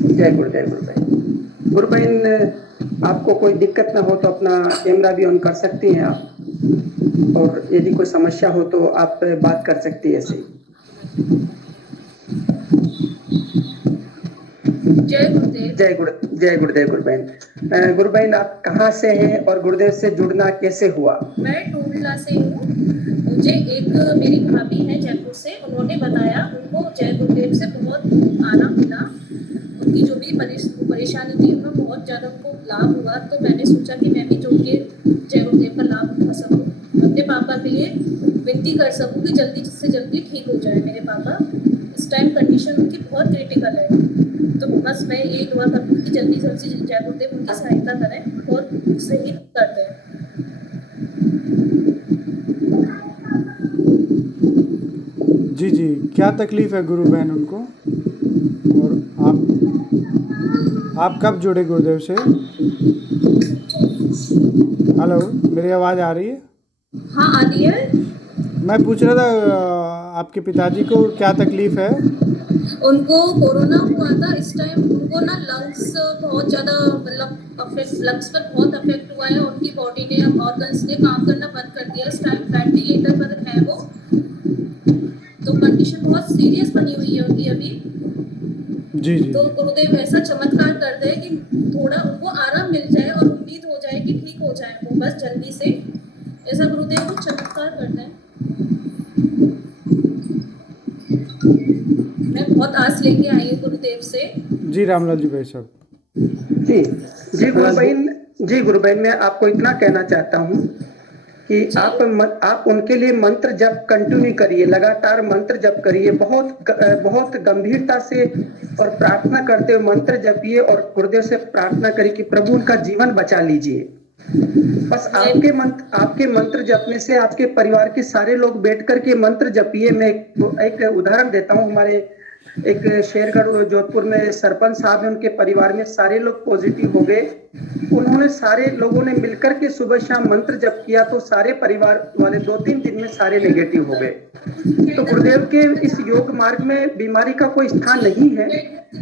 जय गुरुदेव गुरुबहन, आपको कोई दिक्कत ना हो तो अपना कैमरा भी ऑन कर सकती हैं आप, और यदि कोई समस्या हो तो आप बात कर सकती है ऐसे ही। जय गुरुदेव गुरुबहन। गुरुबहन, आप कहाँ से हैं और गुरुदेव से जुड़ना कैसे हुआ? मैं टूडला से हूँ। मुझे एक मेरी भाभी है जयपुर से, उन्होंने बताया उनको जय गुरुदेव से बहुत आराम मिला। उनकी जो भी परेशानी थी उनमें बहुत ज़्यादा उनको लाभ हुआ। तो मैंने सोचा कि मैं भी जुड़ के जय गुरुदेव का लाभ उठा सकूँ, अपने पापा के लिए विनती कर सकूँ कि जल्दी से जल्दी ठीक हो जाए मेरे पापा। इस टाइम कंडीशन उनकी बहुत क्रिटिकल है, तो बस मैं यही दुआ करती हूँ कि जल्दी से जल्दी जय गुरुदेव उनकी सहायता करें और सही कर दें। जी जी, क्या तकलीफ है गुरु बहन उनको? और आप कब जुड़े गुरुदेव से? हेलो, मेरी आवाज़ आ रही है? हाँ, आ रही है। मैं पूछ रहा था आपके पिताजी को क्या तकलीफ है? उनको कोरोना हुआ था। इस टाइम उनको ना लंग्स बहुत ज़्यादा मतलब लंग्स पर बहुत अफेक्ट हुआ है। उनकी बॉडी ने ऑर्गन्स ने काम करना बंद कर दिया। इस टाइम वेंटिलेटर पर है वो, तो कंडीशन बहुत सीरियस बनी हुई है उनकी अभी। जी जी। तो गुरुदेव ऐसा चमत्कार कर दे कि थोड़ा उनको आराम मिल जाए और उम्मीद हो जाए कि ठीक हो जाए वो बस जल्दी से। ऐसा गुरुदेव कुछ चमत्कार कर दें। मैं बहुत आस लेके आई हूँ गुरुदेव से। जी रामलाल जी भाई साहब। जी जी गुरुबहन, मैं आपको इतना कहना चाहता हूँ कि आप उनके लिए मंत्र जप कंटिन्यू करिए, लगातार मंत्र जप करिए, बहुत गंभीरता से और प्रार्थना करते हुए मंत्र जपिए और गुरुदेव से प्रार्थना करिए कि प्रभु उनका जीवन बचा लीजिए। बस आपके मंत्र जपने से आपके परिवार के सारे लोग बैठ करके मंत्र जपिए। मैं एक उदाहरण देता हूँ। हमारे एक शेरगढ़ जोधपुर में सरपंच साहब है, उनके परिवार में सारे लोग पॉजिटिव हो गए। उन्होंने सारे लोगों ने मिलकर के सुबह शाम मंत्र जप किया तो सारे परिवार वाले 2-3 दिन में सारे नेगेटिव हो गए। तो गुरुदेव के इस योग मार्ग में बीमारी का कोई स्थान नहीं है,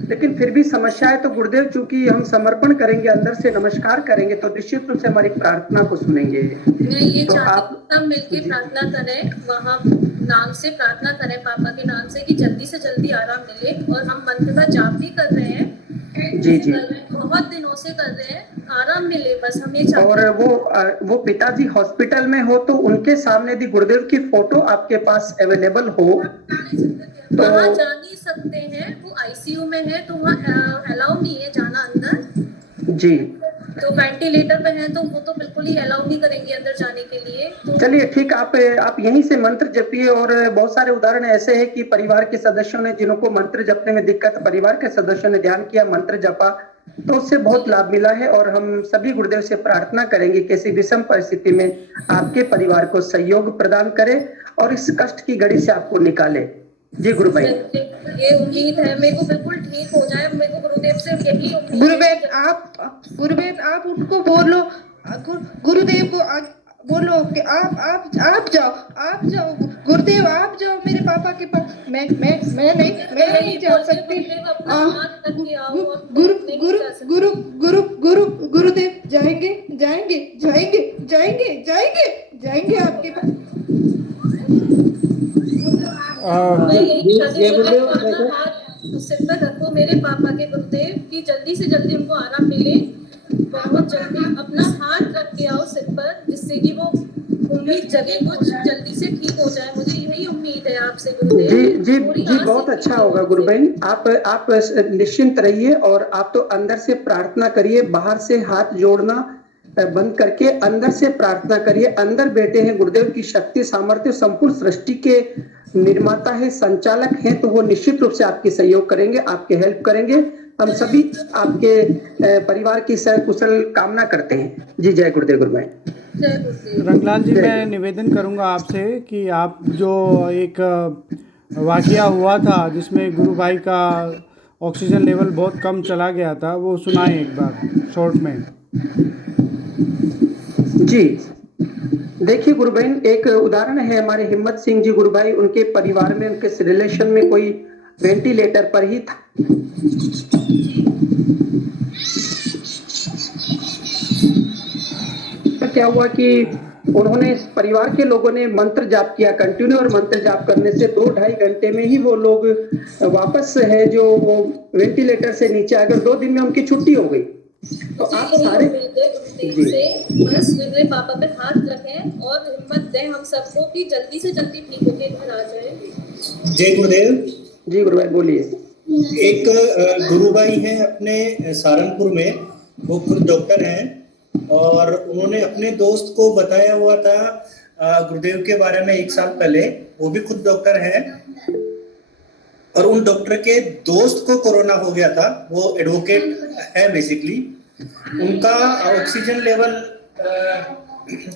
लेकिन फिर भी समस्या है। तो गुरुदेव चूंकि हम समर्पण करेंगे, अंदर से नमस्कार करेंगे, तो निश्चित रूप से हमारी प्रार्थना को सुनेंगे। मैं ये तो आप सब मिलके प्रार्थना करें, वहाँ नाम से प्रार्थना करें, पापा के नाम से, कि जल्दी से जल्दी आराम मिले। और हम मंत्र का जाप भी कर रहे हैं। जी जी, बहुत दिनों से कर रहे हैं, आराम मिले बस हम ये चाहते हैं। और वो पिताजी हॉस्पिटल में हो तो उनके सामने यदि गुरुदेव की फोटो आपके पास अवेलेबल हो तो वहाँ जा नहीं सकते हैं, वो आईसीयू में है तो वहाँ अलाउ नहीं है जाना अंदर। जी, तो वेंटिलेटर पे है तो वो तो बिल्कुल ही अलाउ नहीं करेंगे अंदर जाने के लिए। तो चलिए ठीक, आप यहीं से मंत्र जपिए। और बहुत सारे उदाहरण ऐसे हैं कि परिवार के सदस्यों ने, जिनको मंत्र जपने में दिक्कत, परिवार के सदस्यों ने ध्यान किया, मंत्र जपा, तो उससे बहुत लाभ मिला है। और हम सभी गुरुदेव से प्रार्थना करेंगे कि किसी विषम परिस्थिति में आपके परिवार को सहयोग प्रदान करे और इस कष्ट की घड़ी से आपको निकाले। जी गुरु भाई, ये उम्मीद है मेरे को बिल्कुल ठीक हो जाए। मेरे को गुरुदेव से यही उम्मीद। गुरुबेन आप उनको बोलो, गुरुदेव को बोलो कि आप जाओ गुरुदेव, आप जाओ मेरे पापा के पास। मैं नहीं जा सकती। गुरुदेव जाएंगे आपके पास। सिर पर रखो मेरे पापा के गुरुदेव की जल्दी से जल्दी उनको आराम मिले। बहुत जल्दी अपना हाथ रख के आओ सिर पर, जिससे कि वो उम्मीद जगे कुछ जल्दी से ठीक हो जाए। मुझे यही उम्मीद है आपसे गुरुदेव। जी, बहुत अच्छा होगा गुरु बहन। आप निश्चिंत रहिए और आप तो अंदर से प्रार्थना करिए, बाहर से हाथ जोड़ना बंद करके अंदर से प्रार्थना करिए। अंदर बैठे हैं गुरुदेव की शक्ति सामर्थ्य, संपूर्ण सृष्टि के निर्माता है, संचालक हैं, तो वो निश्चित रूप से आपकी सहयोग करेंगे, आपके हेल्प करेंगे। हम सभी आपके परिवार की कुशल कामना करते हैं। जी जय गुरुदेव गुरु भाई। रंगलाल जी, मैं निवेदन करूंगा आपसे कि आप जो एक वाकया हुआ था जिसमें गुरु भाई का ऑक्सीजन लेवल बहुत कम चला गया था, वो सुनाएं एक बार शॉर्ट में। जी देखिए गुरु बहन, एक उदाहरण है हमारे हिम्मत सिंह जी गुरु भाई, उनके परिवार में, उनके रिलेशन में कोई वेंटिलेटर पर ही था। क्या हुआ कि उन्होंने परिवार के लोगों ने मंत्र जाप किया कंटिन्यू, और मंत्र जाप करने से 2-2.5 घंटे में ही वो लोग वापस है जो वो वेंटिलेटर से नीचे आ गए। 2 दिन में उनकी छुट्टी हो गई। तो मुझे आप यही सारे उम्मीद है गुरुदेव जी से, बस मेरे पापा पे हाथ रखें और हिम्मत दें हम सबको कि जल्दी से जल्दी ठीक होके घर आ जाए। जय गुरुदेव। जी गुरु भाई बोलिए। एक गुरु भाई हैं अपने सहारनपुर में, वो खुद डॉक्टर हैं और उन्होंने अपने दोस्त को बताया हुआ था गुरुदेव के बारे में 1 साल पहले। वो भी खुद डॉक्टर हैं और उन डॉक्टर के दोस्त को कोरोना हो गया था। वो एडवोकेट है बेसिकली। उनका ऑक्सीजन लेवल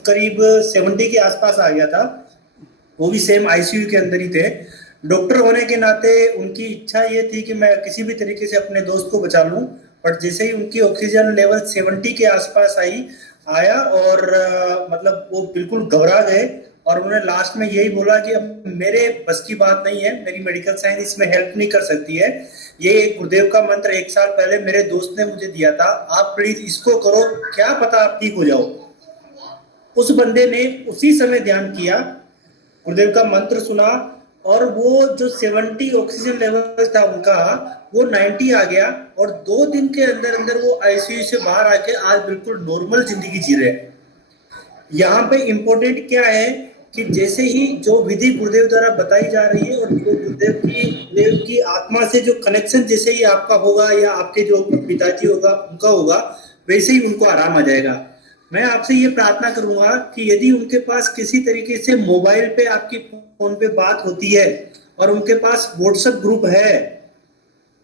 करीब 70 के आसपास आ गया था। वो भी सेम आईसीयू के अंदर ही थे। डॉक्टर होने के नाते उनकी इच्छा ये थी कि मैं किसी भी तरीके से अपने दोस्त को बचा लूं, बट जैसे ही उनकी ऑक्सीजन लेवल 70 के आसपास आया और मतलब वो बिल्कुल घबरा गए और उन्होंने लास्ट में यही बोला कि अब मेरे बस की बात नहीं है, मेरी मेडिकल साइंस इसमें हेल्प नहीं कर सकती है। ये एक गुरुदेव का मंत्र 1 साल पहले मेरे दोस्त ने मुझे दिया था, आप प्लीज इसको करो, क्या पता आप ठीक हो जाओ। उस बंदे ने उसी समय ध्यान किया, गुरुदेव का मंत्र सुना और वो जो 70 ऑक्सीजन लेवल था उनका, वो 90 आ गया और 2 दिन के अंदर अंदर वो आईसीयू से बाहर आके आज बिल्कुल नॉर्मल जिंदगी जी रहे हैं। यहाँ पे इम्पोर्टेंट क्या है कि जैसे ही जो विधि गुरुदेव द्वारा बताई जा रही है और जो गुरुदेव की आत्मा से जो कनेक्शन जैसे ही आपका होगा या आपके जो पिताजी होगा उनका होगा, वैसे ही उनको आराम आ जाएगा। मैं आपसे ये प्रार्थना करूंगा कि यदि उनके पास किसी तरीके से मोबाइल पे आपकी फोन पे बात होती है और उनके पास व्हाट्सएप ग्रुप है,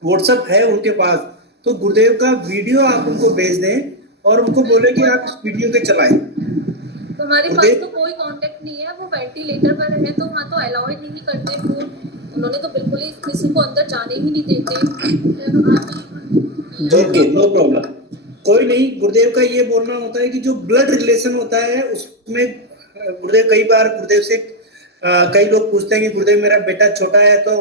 व्हाट्सएप है उनके पास, तो गुरुदेव का वीडियो आप उनको भेज दें और उनको बोले कि आप इस वीडियो पे चलाएं। तो हमारे पास तो कोई कांटेक्ट नहीं है, वो वेंटिलेटर पर है तो वहाँ तो अलाउ ही नहीं करते फोन। उन्होंने तो बिल्कुल ही किसी को अंदर जाने ही नहीं देते। ओके, नो प्रॉब्लम, कोई नहीं। गुरुदेव का ये बोलना होता है कि जो ब्लड रिलेशन होता है उसमें गुरुदेव कई बार गुरुदेव से कई लोग पूछते हैं कि गुरुदेव मेरा बेटा छोटा है तो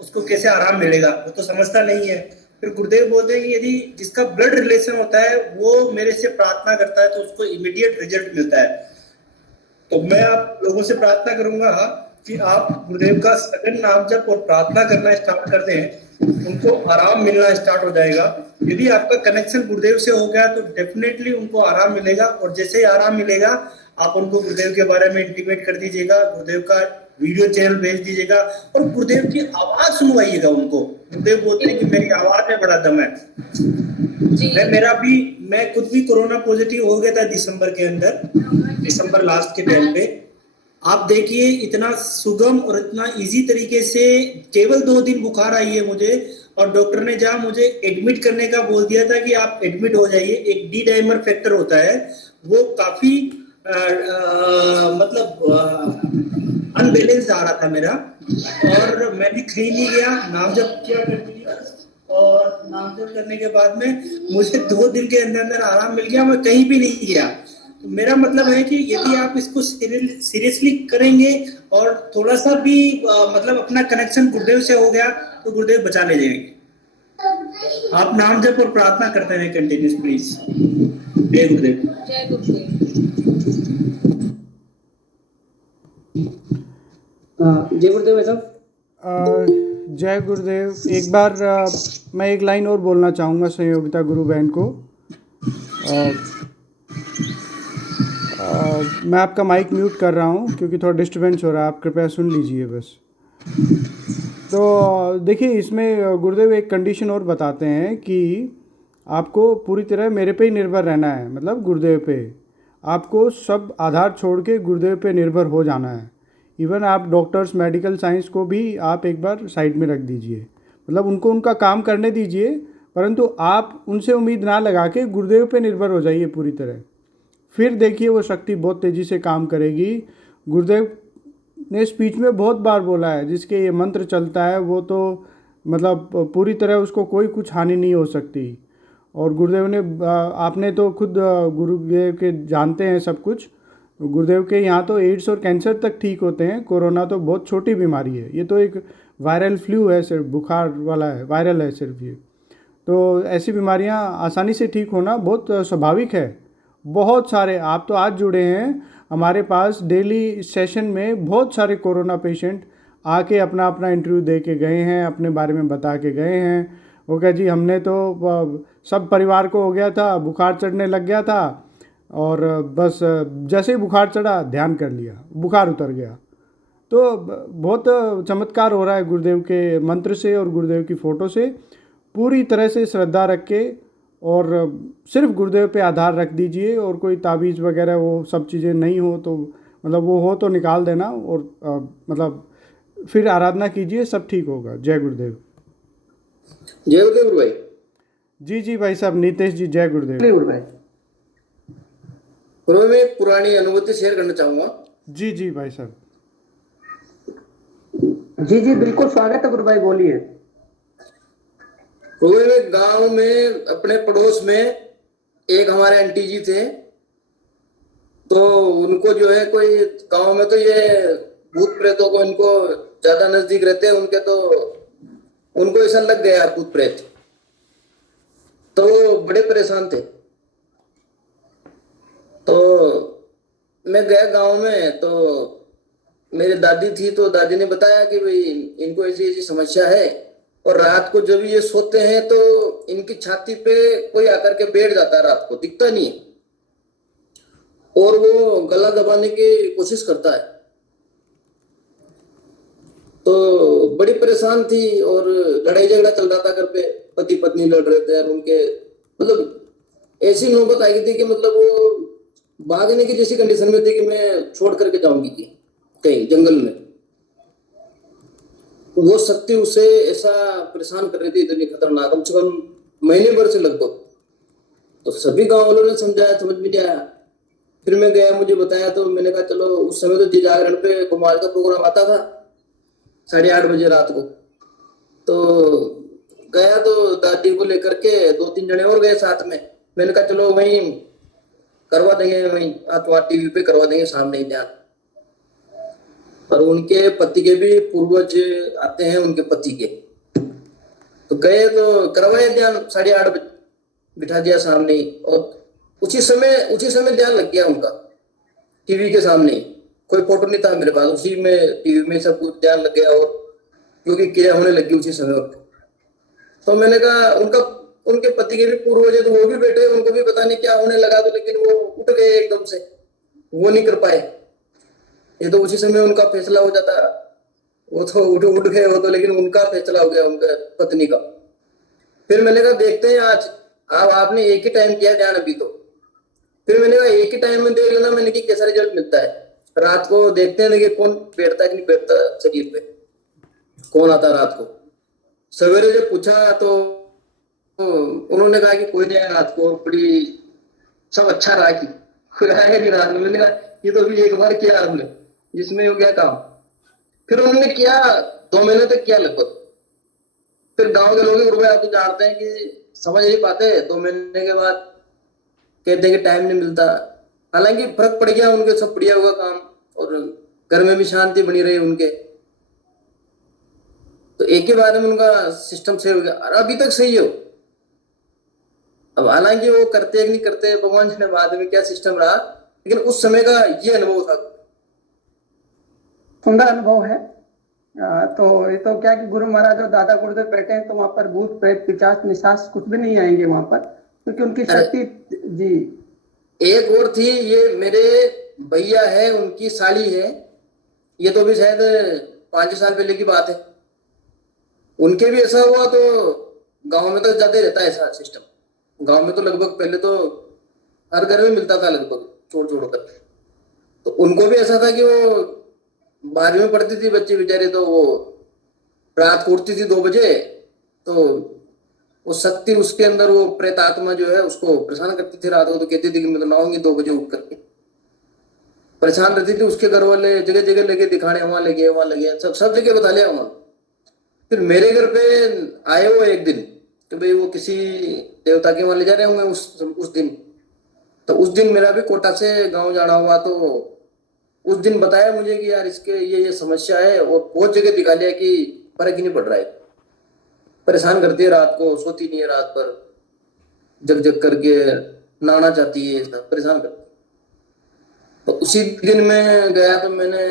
उसको कैसे आराम मिलेगा, वो तो समझता नहीं है। फिर गुरुदेव बोलते हैं कि यदि जिसका ब्लड रिलेशन होता है वो मेरे से प्रार्थना करता है तो उसको इमीडिएट रिजल्ट मिलता है। तो मैं आप लोगों से प्रार्थना करूंगा कि आप गुरुदेव का सघन नाम जप और प्रार्थना करना स्टार्ट कर दें, उनको आराम मिलना स्टार्ट हो जाएगा। यदि आपका कनेक्शन गुरुदेव से हो गया तो डेफिनेटली उनको आराम मिलेगा और जैसे ही आराम मिलेगा आप उनको गुरुदेव के बारे में इंटीमेट कर दीजिएगा, गुरुदेव का वीडियो चैनल भेज दीजिएगा और गुरुदेव की आवाज सुनवाइएगा उनको। गुरुदेव बोलते हैं कि मेरी आवाज में बड़ा दम है। मैं खुद भी कोरोना पॉजिटिव हो गया था दिसंबर के अंदर, दिसंबर लास्ट के टाइम पे। आप देखिए इतना सुगम और इतना इजी तरीके से केवल 2 दिन बुखार आई है मुझे और डॉक्टर ने जहां मुझे एडमिट करने का बोल दिया था कि आप एडमिट हो जाइए, एक डी डाइमर फैक्टर होता है वो काफी अनबैलेंस आ रहा था मेरा और मैंने कहीं नहीं गया, नाम जप किया और नाम जप करने के बाद में मुझे 2 दिन के अंदर अंदर आराम मिल गया, मैं कहीं भी नहीं गया। तो मेरा मतलब है कि यदि आप इसको सीरियसली करेंगे और थोड़ा सा भी अपना कनेक्शन गुरुदेव से हो गया तो गुरुदेव बचा ले जाएंगे। आप नाम जप और प्रार्थना करते हैं कंटिन्यूस प्लीज। जय गुरुदेव। जय गुरुदेव। जय गुरुदेव साहब। जय गुरुदेव। एक बार मैं एक लाइन और बोलना चाहूँगा संयोगिता गुरु बहन को। मैं आपका माइक म्यूट कर रहा हूँ क्योंकि थोड़ा डिस्टर्बेंस हो रहा है, आप कृपया सुन लीजिए बस। तो देखिए इसमें गुरुदेव एक कंडीशन और बताते हैं कि आपको पूरी तरह मेरे पे ही निर्भर रहना है, मतलब गुरुदेव पे। आपको सब आधार छोड़ के गुरुदेव पे निर्भर हो जाना है। इवन आप डॉक्टर्स मेडिकल साइंस को भी आप एक बार साइड में रख दीजिए, मतलब उनको उनका काम करने दीजिए, परंतु आप उनसे उम्मीद ना लगा के गुरुदेव पे निर्भर हो जाइए पूरी तरह। फिर देखिए वो शक्ति बहुत तेज़ी से काम करेगी। गुरुदेव ने स्पीच में बहुत बार बोला है जिसके ये मंत्र चलता है वो तो मतलब पूरी तरह उसको कोई कुछ हानि नहीं हो सकती। और गुरुदेव ने आपने तो खुद गुरुदेव के जानते हैं सब कुछ। गुरुदेव के यहाँ तो एड्स और कैंसर तक ठीक होते हैं, कोरोना तो बहुत छोटी बीमारी है, ये तो एक वायरल फ्लू है, सिर्फ बुखार वाला है, वायरल है सिर्फ ये। तो ऐसी बीमारियाँ आसानी से ठीक होना बहुत स्वाभाविक है। बहुत सारे, आप तो आज जुड़े हैं हमारे पास, डेली सेशन में बहुत सारे कोरोना पेशेंट आके अपना अपना इंटरव्यू दे के गए हैं, अपने बारे में बता के गए हैं। वो कह जी हमने तो सब परिवार को हो गया था, बुखार चढ़ने लग गया था और बस जैसे ही बुखार चढ़ा ध्यान कर लिया, बुखार उतर गया। तो बहुत चमत्कार हो रहा है गुरुदेव के मंत्र से और गुरुदेव की फ़ोटो से। पूरी तरह से श्रद्धा रख के और सिर्फ गुरुदेव पे आधार रख दीजिए, और कोई ताबीज़ वगैरह वो सब चीज़ें नहीं हो तो मतलब वो हो तो निकाल देना, और मतलब फिर आराधना कीजिए, सब ठीक होगा। जय गुरुदेव। जय गुरुदेव गुरु भाई। जी जी भाई साहब, नीतेश जी जय गुरुदेव। गुरु भाई गुरु भाई, मैं एक पुरानी अनुभूति शेयर करना चाहूंगा। जी जी भाई साहब। जी जी बिल्कुल स्वागत है गुरु भाई, बोलिए। गुरु भाई, मैं गांव में अपने पड़ोस में एक हमारे आंटी जी थे, तो उनको जो है कोई गांव में तो ये भूत प्रेतों को इनको ज्यादा नजदीक रहते हैं उनके, तो उनको ऐसा लग गया भूत प्रेत, तो वो बड़े परेशान थे। तो मैं गया गांव में, तो मेरी दादी थी, तो दादी ने बताया कि भाई इनको ऐसी ऐसी समस्या है, और रात को जब ये सोते हैं तो इनकी छाती पे कोई आकर के बैठ जाता है, रात को दिखता नहीं है, और वो गला दबाने की कोशिश करता है। तो बड़ी परेशान थी, और लड़ाई झगड़ा चल रहा था घर पे, पति पत्नी लड़ रहे थे, और उनके मतलब ऐसी नौबत आई थी कि मतलब वो भागने की जैसी कंडीशन में थे कि मैं छोड़ करके जाऊंगी कहीं जंगल में। वो शक्ति उसे ऐसा परेशान कर रही थी, इतनी खतरनाक, कम से कम महीने भर से लगभग। तो सभी गांव वालों ने समझाया, समझ में नहीं आया। फिर मैं गया, मुझे बताया, तो मैंने कहा चलो, उस समय तो जागरण पे कुमार का प्रोग्राम आता था 8:30 बजे रात को। तो गया, तो दादी को लेकर के 2-3 जने और गए साथ में। मैंने कहा चलो वहीं करवा देंगे, वहीं अथवा टीवी पे करवा देंगे सामने ही ध्यान। और उनके पति के भी पूर्वज आते हैं, उनके पति के, तो गए तो करवाए ध्यान 8:30 बजे, बिठा दिया सामने ही, और उसी समय ध्यान लग गया उनका टीवी के सामने। कोई फोटो नहीं था मेरे पास, उसी में टीवी में सब कुछ ध्यान लग गया, और क्योंकि क्रिया होने लगी उसी समय उनको। तो मैंने कहा उनके पति के भी पूर्वज, तो वो भी बैठे, उनको भी पता नहीं क्या होने लगा, तो लेकिन वो उठ गए एकदम से, वो नहीं कर पाए। ये तो उसी समय उनका फैसला हो जाता, वो तो उठ गए वो तो, लेकिन उनका फैसला हो गया उनका पत्नी का। फिर मैंने कहा देखते हैं आज, अब आपने एक ही टाइम किया ध्यान अभी तो। फिर मैंने कहा एक ही टाइम में देख लेना, मैंने कि कैसा रिजल्ट मिलता है। रात को देखते हैं देखिए कौन बैठता है कि नहीं बैठता शरीर पे, कौन आता रात को। सवेरे जब पूछा तो उन्होंने कहा कि कोई नहीं आया रात को, बड़ी सब अच्छा रहा कि कोई आया नहीं रात में। मैंने कहा ये तो अभी एक बार किया हमने, जिसमें हो गया काम। फिर उन्होंने किया, 2 महीने तक किया लगभग। फिर गांव के लोग रुपए आप तो जानते हैं कि समझ नहीं पाते, 2 महीने के बाद कहते हैं कि टाइम नहीं मिलता। हालांकि फर्क पड़ गया उनके, सब बढ़िया हुआ काम, और घर में भी शांति बनी रही उनके। तो एक ही बार में उनका सिस्टम सही हो गया, और अभी तक सही हो। अब हालांकि वो करते कि नहीं करते, भगवान जी ने बाद में क्या सिस्टम रहा, लेकिन उस समय का ये अनुभव था। सुंदर अनुभव है। तो ये तो क्या कि गुरु महाराज और दादा गुरुदेव बैठे हैं, तो वहां पर भूत प्रेत पिशाच निशाच कुछ भी नहीं आएंगे वहां पर, क्योंकि उनकी शक्ति। जी एक और थी, ये मेरे भैया है, उनकी साली है, ये तो भी शायद 5 साल पहले की बात है। उनके भी ऐसा हुआ, तो गांव में तो ज्यादा रहता है ऐसा सिस्टम। गांव में तो लगभग पहले तो हर घर में मिलता था लगभग, छोड़ कर। तो उनको भी ऐसा था कि वो 12वीं में पढ़ती थी बच्चे बेचारे, तो वो रात को उठती थी 2 बजे, तो वो शक्ति उसके अंदर, वो प्रेत आत्मा जो है उसको परेशान करती थी रात को। तो कहती थी कि मैं तो नहाऊंगी 2 बजे उठ करके। परेशान रहती थी, उसके घर वाले जगह जगह लेके दिखाने, वहां लगे सब जगह बता लिया वहां। फिर मेरे घर पे आए वो एक दिन, कि भाई वो किसी देवता के वहां ले जा रहे होंगे उस दिन। तो उस दिन मेरा भी कोटा से गांव जाना हुआ, तो उस दिन बताया मुझे कि यार इसके ये समस्या है, और बहुत जगह दिखा लिया कि फर्क ही नहीं पड़ रहा है, परेशान करती है रात को, सोती नहीं है रात भर, जग करके नहाना चाहती है, ऐसा परेशान करती है। तो उसी दिन मैं गया तो मैंने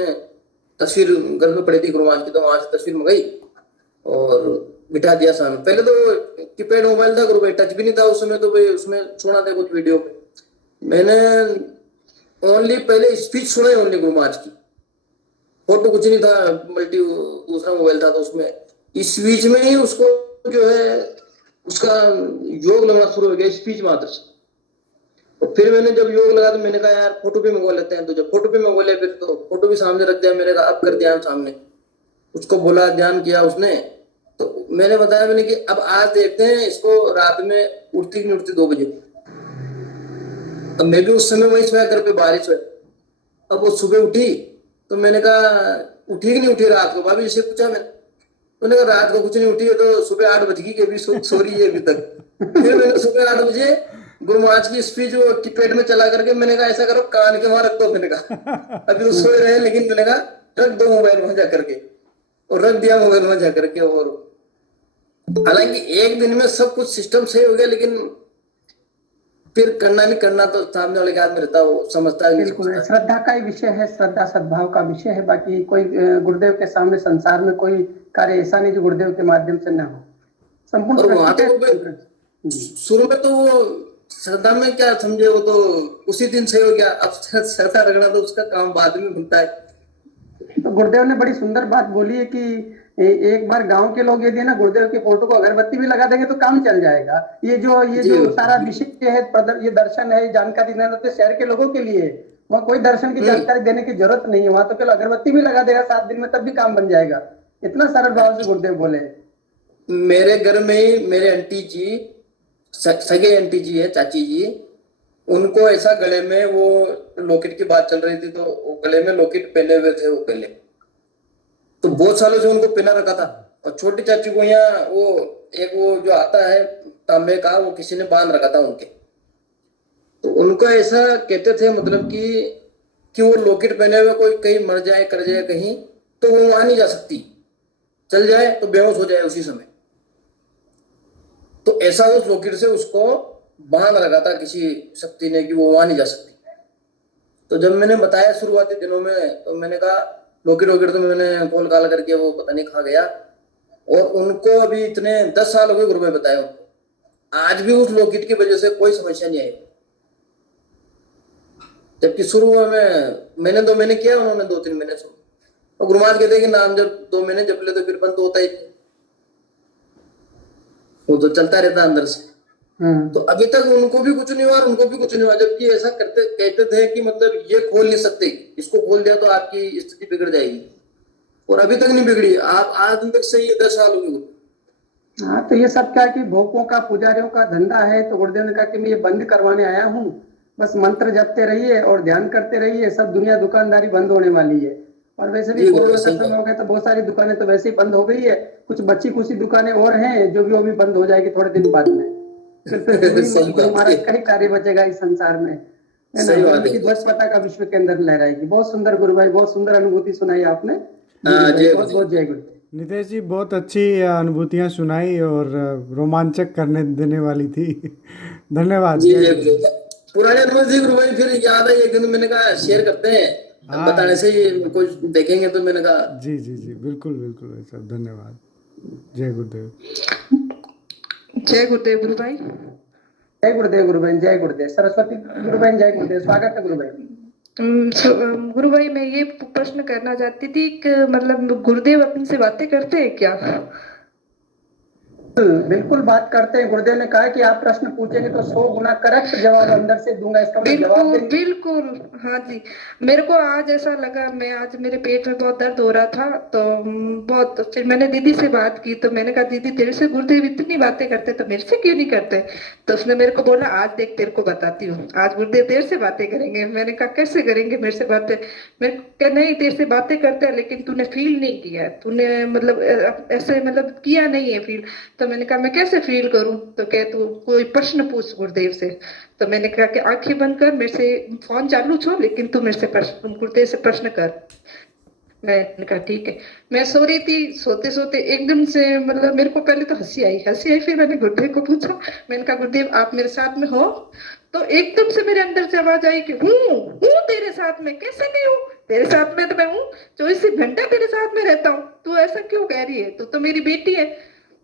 तस्वीर घर में पड़ी थी गुरु महाराज की, तो वहां से तस्वीर मंगाई और बिठा दिया सामने। पहले तो कीपैड मोबाइल था गुरु भाई, टच भी नहीं था उस समय, तो भाई उसमें सुना था कुछ वीडियो पे। मैंने ओनली पहले स्पीच सुना है ओनली गुरु महाराज की, फोटो कुछ नहीं था, मल्टी दूसरा मोबाइल था, तो उसमें इस बीच में ही उसको जो है उसका योग लगना शुरू हो गया स्पीच मात्र से। तो फिर मैंने जब योग लगा तो मैंने कहा यार फोटो भी मंगवा लेते हैं, तो जब फोटो भी मंगवा लिया फिर तो फोटो भी सामने रख दिया। मैंने कहा अब कर ध्यान सामने, उसको बोला, ध्यान किया उसने। तो मैंने बताया मैंने कि अब आज देखते हैं इसको रात में उठती कि नहीं उठती 2 बजे। अब मैं भी उस समय वही सोया, घर पे बारिश हुई। अब वो सुबह उठी तो मैंने कहा उठी कि नहीं उठी रात को, भाभी से पूछा मैंने कहा रात को कुछ नहीं उठी है, तो सुबह 8 बज गई कि अभी सो रही है अभी तक। फिर मैंने सुबह 8 बजे गुरु महाराज की स्पीच वो कीपैड में चला करके मैंने कहा ऐसा करो कान के वहां रख दो। मैंने कहा अभी वो सोए रहे, लेकिन मैंने कहा रख दो मोबाइल वहां जा करके, और रख दिया मोबाइल वहां जा करके। और हालांकि एक दिन में सब कुछ सिस्टम सही हो गया, लेकिन फिर करना नहीं करना तो सामने वाले के हाथ में रहता, वो समझता है। बिल्कुल, श्रद्धा का ही विषय है, श्रद्धा सद्भाव का विषय है। बाकी कोई गुरुदेव के सामने संसार में कोई कार्य ऐसा नहीं जो गुरुदेव के माध्यम से न हो। और वहां तो संपूर्ण शुरू में तो वो श्रद्धा में क्या समझे, वो तो उसी दिन सही हो गया। अब श्रद्धा रखना तो उसका काम बाद में बनता है। तो गुरुदेव ने बड़ी सुंदर बात बोली है कि एक बार गांव के लोग यदि ना गुरुदेव के फोटो को अगरबत्ती भी लगा देंगे तो काम चल जाएगा। ये जो सारा विषय है, ये दर्शन है, जानकारी देना तो शहर के लोगों के लिए है। वहाँ कोई दर्शन की जानकारी देने की जरूरत नहीं है, वहां तो केवल अगरबत्ती भी लगा देगा 7 दिन में, तब भी काम बन जाएगा। इतना सरल भाव से गुरुदेव बोले। मेरे घर में ही मेरे आंटी जी, सगे आंटी जी है, चाची जी, उनको ऐसा गले में वो लॉकेट की बात चल रही थी, तो गले में लॉकेट पहने हुए थे वो पहले, तो बहुत सालों से उनको पहना रखा था। और छोटी चाची को यहाँ वो जो आता है तांबे का, वो किसी ने बांध रखा था उनके। तो उनको ऐसा कहते थे मतलब कि वो लॉकेट पहने हुए कोई कहीं मर जाए कर जाए कहीं, तो वो वहां नहीं जा सकती, चल जाए तो बेहोश हो जाए उसी समय। तो ऐसा उस लॉकेट से उसको बांध रखा था किसी शक्ति ने कि वो वहां नहीं जा सकती। तो जब मैंने बताया शुरुआती दिनों में, तो मैंने कहा लॉकेट तो मैंने कॉल काल करके वो पता नहीं खा गया। और उनको अभी इतने 10 साल हो गए गुरु भाई बताया उनको, आज भी उस लॉकेट की वजह से कोई समस्या नहीं आई। जबकि शुरू में मैंने 2 महीने किया, उन्होंने 2-3 महीने सुना। और गुरु महाराज कहते हैं कि नाम जब 2 महीने जप ले तो फिर बंद होता ही, वो तो चलता रहता अंदर से। तो अभी तक उनको भी कुछ नहीं हुआ, उनको भी कुछ नहीं हुआ। जबकि ऐसा कहते थे कि मतलब ये खोल नहीं सकते, इसको खोल दिया तो आपकी स्थिति बिगड़ जाएगी, और अभी तक नहीं बिगड़ी। आप आज तक सही है, 10 साल हो गए। हाँ, तो ये सब क्या कि भोपों का, पुजारियों का धंधा है। तो गुरुदेव ने कहा कि मैं ये बंद करवाने आया हूँ, बस मंत्र जपते रहिए और ध्यान करते रहिए, सब दुनिया दुकानदारी बंद होने वाली है। और वैसे भी कोरोना का समय हो गया तो बहुत सारी दुकानें तो वैसे ही बंद हो गई है। कुछ बची कुछ दुकानें और हैं जो भी वो भी बंद हो जाएगी थोड़े दिन बाद में। फिर गुरु महाराज का ही कार्य बचेगा इस संसार में, है ना। उनकी ध्वज पताका विश्व के अंदर लहराएगी। बहुत सुंदर गुरु भाई, बहुत सुंदर अनुभूति सुनाई आपने। बहुत बहुत जय गुरु। नितेश जी, बहुत अच्छी अनुभूतियाँ सुनाई और रोमांचक करने देने वाली थी। धन्यवाद। पुराने अनुभव जी गुरु भाई, फिर याद है एक दिन मैंने कहा शेयर करते हैं, बताने से कुछ देखेंगे, तो मैंने कहा जी जी जी, बिल्कुल बिल्कुल सर, धन्यवाद। जय गुरुदेव। जय गुरुदेव गुरु भाई। जय गुरुदेव गुरु भाई, जय गुरुदेव। सरस्वती गुरु भाई, जय गुरुदेव। स्वागत है गुरु भाई। गुरु भाई, मैं ये प्रश्न करना चाहती थी कि मतलब गुरुदेव अपने से बातें करते हैं क्या? बिल्कुल बात करते हैं। गुरुदेव ने कहा कि आप प्रश्न पूछेंगे तो 100 गुना करेक्ट जवाब अंदर से दूंगा। इसका जवाब बिल्कुल। हाँ जी, मेरे को आज ऐसा लगा, मैं आज मेरे पेट में बहुत दर्द हो रहा था, तो बहुत फिर मैंने दीदी से बात की। तो मैंने कहा दीदी तेरे से गुरुदेव इतनी बातें करते तो मेरे से क्यों नहीं करते? तो उसने मेरे को बोला आज देख तेरे को बताती हूँ, आज गुरुदेव तेरे से बातें करेंगे। मैंने कहा कैसे करेंगे मेरे से बातें? मेरे कहा नहीं, तेरे से बातें करते हैं लेकिन तूने फील नहीं किया, तूने मतलब ऐसे मतलब किया नहीं है फील। तो मैंने कहा मैं कैसे फील करूं? तो कहे तू कोई प्रश्न पूछ गुरुदेव से। तो मैंने कहा कि आंखें बंद कर, मेरे से फोन चालू छो, लेकिन तू मेरे से प्रश्न, गुरुदेव से प्रश्न कर। मैंने कहा ठीक है। मैं सो रही थी, सोते सोते एकदम से मतलब मेरे को पहले तो हंसी आई। फिर मैंने गुरुदेव को पूछा, मैंने कहा गुरुदेव आप मेरे साथ में हो? तो एकदम से मेरे अंदर से आवाज आई कि हूँ तेरे साथ में, कैसे नहीं हूँ तेरे साथ में, तो मैं हूँ 24 घंटा तेरे साथ में रहता हूँ, तू ऐसा क्यों कह रही है, तू तो मेरी बेटी है।